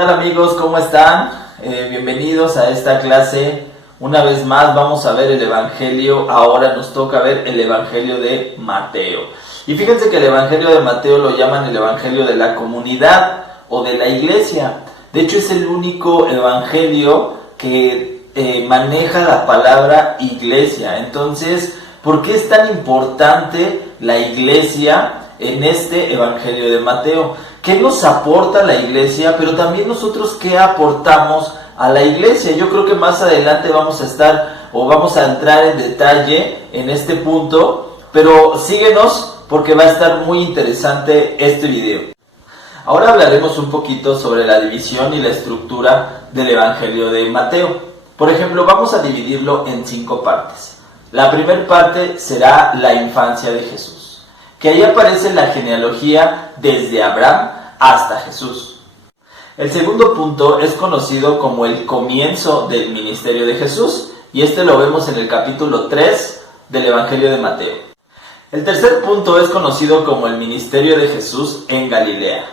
tal amigos? ¿Cómo están? Bienvenidos a esta clase. Una vez más vamos a ver el Evangelio. Ahora nos toca ver el Evangelio de Mateo. Y fíjense que el Evangelio de Mateo lo llaman el Evangelio de la comunidad o de la iglesia. De hecho es el único Evangelio que maneja la palabra iglesia. Entonces, ¿por qué es tan importante la iglesia en este Evangelio de Mateo? ¿Qué nos aporta la iglesia? Pero también nosotros, ¿qué aportamos a la iglesia? Yo creo que más adelante vamos a entrar en detalle en este punto, pero síguenos porque va a estar muy interesante este video. Ahora hablaremos un poquito sobre la división y la estructura del Evangelio de Mateo. Por ejemplo, vamos a dividirlo en 5 partes. La primera parte será la infancia de Jesús, que ahí aparece la genealogía desde Abraham hasta Jesús. El segundo punto es conocido como el comienzo del ministerio de Jesús, y este lo vemos en el capítulo 3 del Evangelio de Mateo. El tercer punto es conocido como el ministerio de Jesús en Galilea.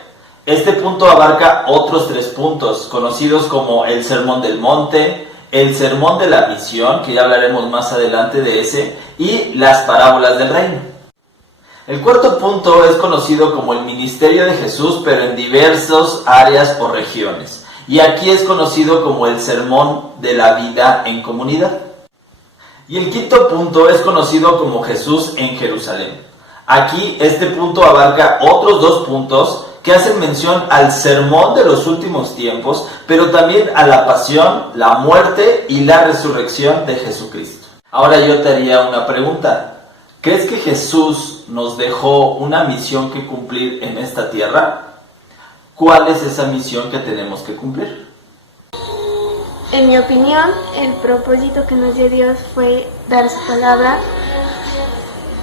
Este punto abarca otros 3 puntos, conocidos como el Sermón del Monte, el Sermón de la Misión, que ya hablaremos más adelante de ese, y las parábolas del reino. El cuarto punto es conocido como el ministerio de Jesús, pero en diversas áreas o regiones. Y aquí es conocido como el sermón de la vida en comunidad. Y el quinto punto es conocido como Jesús en Jerusalén. Aquí este punto abarca otros 2 puntos que hacen mención al sermón de los últimos tiempos, pero también a la pasión, la muerte y la resurrección de Jesucristo. Ahora yo te haría una pregunta. ¿Crees que Jesús nos dejó una misión que cumplir en esta tierra? ¿Cuál es esa misión que tenemos que cumplir? En mi opinión, el propósito que nos dio Dios fue dar su palabra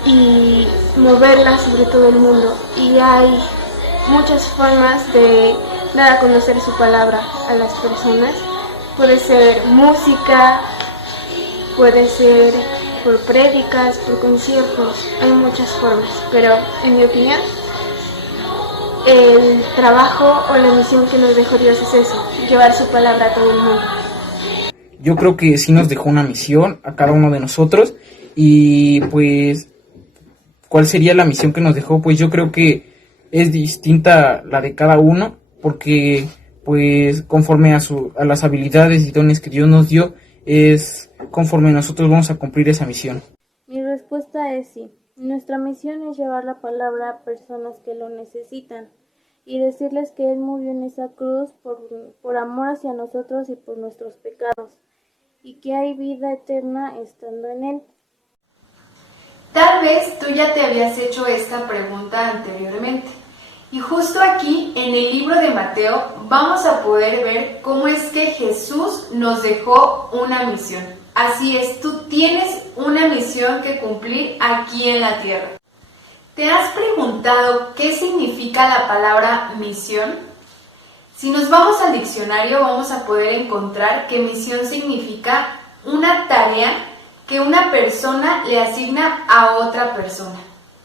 y moverla sobre todo el mundo. Y hay muchas formas de dar a conocer su palabra a las personas. Puede ser música, puede ser por prédicas, por conciertos, hay muchas formas, pero en mi opinión, el trabajo o la misión que nos dejó Dios es eso, llevar su palabra a todo el mundo. Yo creo que sí nos dejó una misión a cada uno de nosotros y pues, ¿cuál sería la misión que nos dejó? Pues yo creo que es distinta la de cada uno porque pues conforme a las habilidades y dones que Dios nos dio, es conforme nosotros vamos a cumplir esa misión. Mi respuesta es sí. Nuestra misión es llevar la palabra a personas que lo necesitan y decirles que Él murió en esa cruz por amor hacia nosotros y por nuestros pecados y que hay vida eterna estando en Él. Tal vez tú ya te habías hecho esta pregunta anteriormente. Y justo aquí, en el libro de Mateo, vamos a poder ver cómo es que Jesús nos dejó una misión. Así es, tú tienes una misión que cumplir aquí en la tierra. ¿Te has preguntado qué significa la palabra misión? Si nos vamos al diccionario, vamos a poder encontrar que misión significa una tarea que una persona le asigna a otra persona.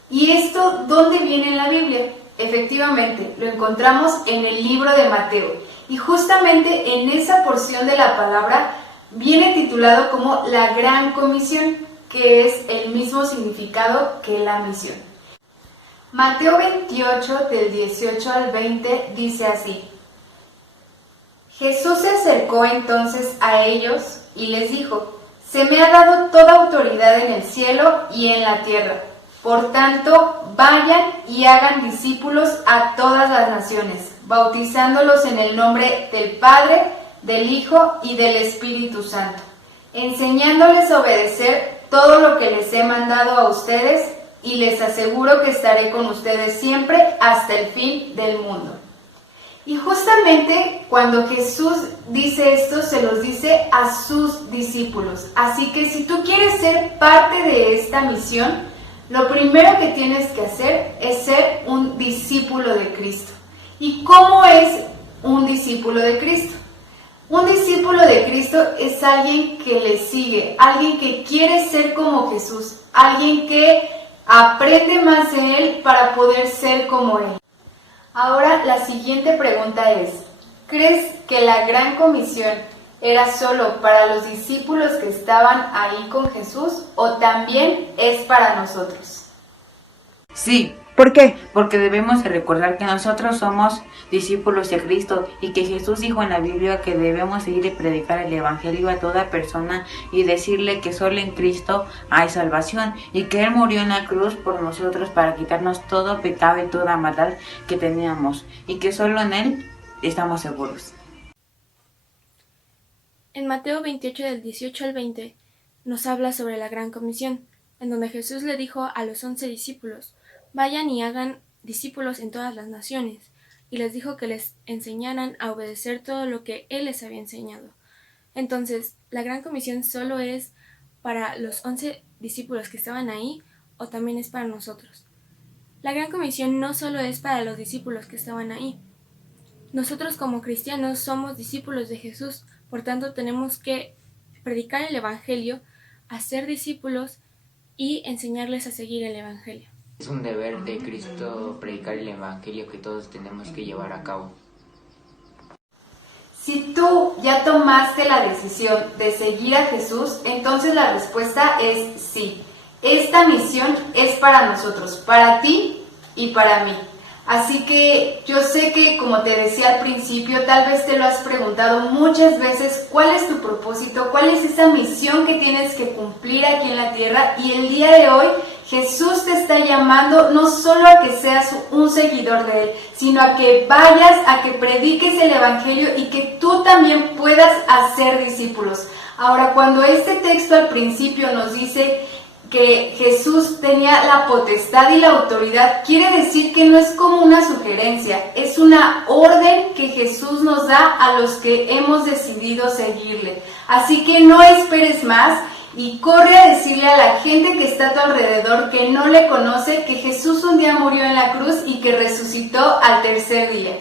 ¿Y esto dónde viene en la Biblia? Efectivamente, lo encontramos en el libro de Mateo y justamente en esa porción de la palabra viene titulado como la Gran Comisión, que es el mismo significado que la misión. Mateo 28 del 18 al 20 dice así: Jesús se acercó entonces a ellos y les dijo: Se me ha dado toda autoridad en el cielo y en la tierra. Por tanto, vayan y hagan discípulos a todas las naciones, bautizándolos en el nombre del Padre, del Hijo y del Espíritu Santo, enseñándoles a obedecer todo lo que les he mandado a ustedes, y les aseguro que estaré con ustedes siempre hasta el fin del mundo. Y justamente cuando Jesús dice esto, se los dice a sus discípulos. Así que si tú quieres ser parte de esta misión, lo primero que tienes que hacer es ser un discípulo de Cristo. ¿Y cómo es un discípulo de Cristo? Un discípulo de Cristo es alguien que le sigue, alguien que quiere ser como Jesús, alguien que aprende más de Él para poder ser como Él. Ahora la siguiente pregunta es: ¿crees que la gran comisión era solo para los discípulos que estaban ahí con Jesús o también es para nosotros? Sí. ¿Por qué? Porque debemos de recordar que nosotros somos discípulos de Cristo y que Jesús dijo en la Biblia que debemos ir y predicar el Evangelio a toda persona y decirle que solo en Cristo hay salvación y que Él murió en la cruz por nosotros para quitarnos todo pecado y toda maldad que teníamos y que solo en Él estamos seguros. En Mateo 28 del 18 al 20 nos habla sobre la Gran Comisión, en donde Jesús le dijo a los 11 discípulos: vayan y hagan discípulos en todas las naciones, y les dijo que les enseñaran a obedecer todo lo que Él les había enseñado. Entonces, ¿la Gran Comisión solo es para los 11 discípulos que estaban ahí o también es para nosotros? La Gran Comisión no solo es para los discípulos que estaban ahí. Nosotros como cristianos somos discípulos de Jesús, por tanto tenemos que predicar el Evangelio, hacer discípulos y enseñarles a seguir el Evangelio. Es un deber de Cristo predicar el Evangelio que todos tenemos que llevar a cabo. Si tú ya tomaste la decisión de seguir a Jesús, entonces la respuesta es sí. Esta misión es para nosotros, para ti y para mí. Así que yo sé que, como te decía al principio, tal vez te lo has preguntado muchas veces, ¿cuál es tu propósito? ¿Cuál es esa misión que tienes que cumplir aquí en la tierra? Y el día de hoy Jesús te está llamando no solo a que seas un seguidor de Él, sino a que vayas, a que prediques el Evangelio y que tú también puedas hacer discípulos. Ahora, cuando este texto al principio nos dice que Jesús tenía la potestad y la autoridad, quiere decir que no es como una sugerencia, es una orden que Jesús nos da a los que hemos decidido seguirle. Así que no esperes más y corre a decirle a la gente que está a tu alrededor, que no le conoce, que Jesús un día murió en la cruz y que resucitó al tercer día.